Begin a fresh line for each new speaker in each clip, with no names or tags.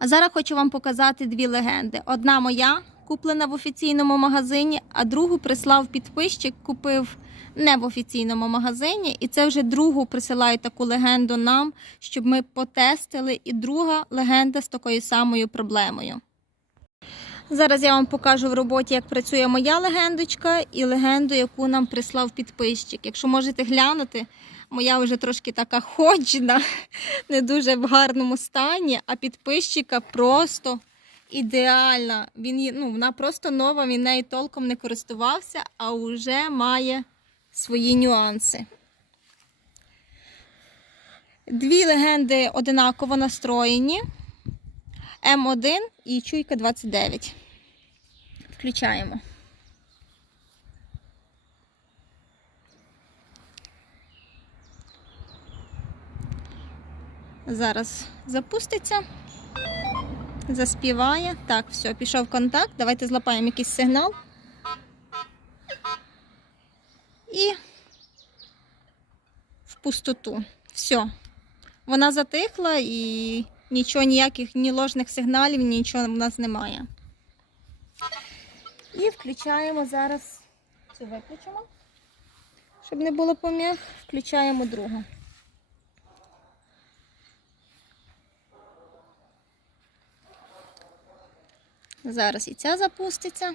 А зараз хочу вам показати дві легенди. Одна моя, куплена в офіційному магазині, а другу прислав підписчик, купив не в офіційному магазині. І це вже другу присилають таку легенду нам, щоб ми потестили. І друга легенда з такою самою проблемою. Зараз я вам покажу в роботі, як працює моя легендочка і легенду, яку нам прислав підписчик. Якщо можете глянути, моя вже трошки така ходжена, не дуже в гарному стані, а підписчика просто ідеальна. Він, ну, вона просто нова, він нею толком не користувався, а вже має свої нюанси. Дві легенди одинаково настроєні. М1 і чуйка 29. Включаємо. Зараз запуститься, заспіває. Так, все, пішов контакт. Давайте злапаємо якийсь сигнал. І в пустоту. Все. Вона затихла і нічого, ніяких ні ложних сигналів, нічого в нас немає. І включаємо зараз цю виключимо, щоб не було поміг. Включаємо другу. Зараз і ця запуститься.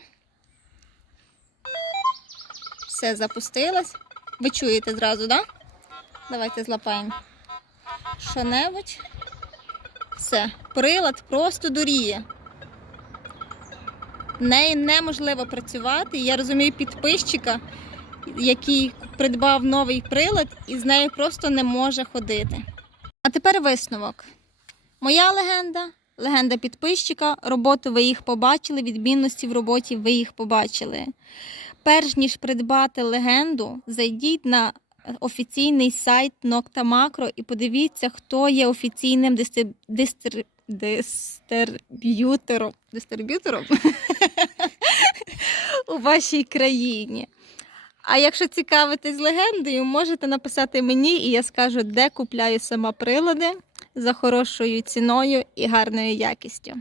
Все запустилось. Ви чуєте зразу, так? Да? Давайте злапаємо. Що-небудь. Все, прилад просто дуріє. Нею неможливо працювати. Я розумію підписчика, який придбав новий прилад і з нею просто не може ходити. А тепер висновок. Моя легенда, легенда підписчика, роботу ви їх побачили, відмінності в роботі ви їх побачили. Перш ніж придбати легенду, зайдіть на офіційний сайт Nocta Macro і подивіться, хто є офіційним дистри... дистри... дистриб'ютором. Дистриб'ютором у вашій країні. А якщо цікавитесь легендою, можете написати мені, і я скажу, де купляю сама прилади за хорошою ціною і гарною якістю.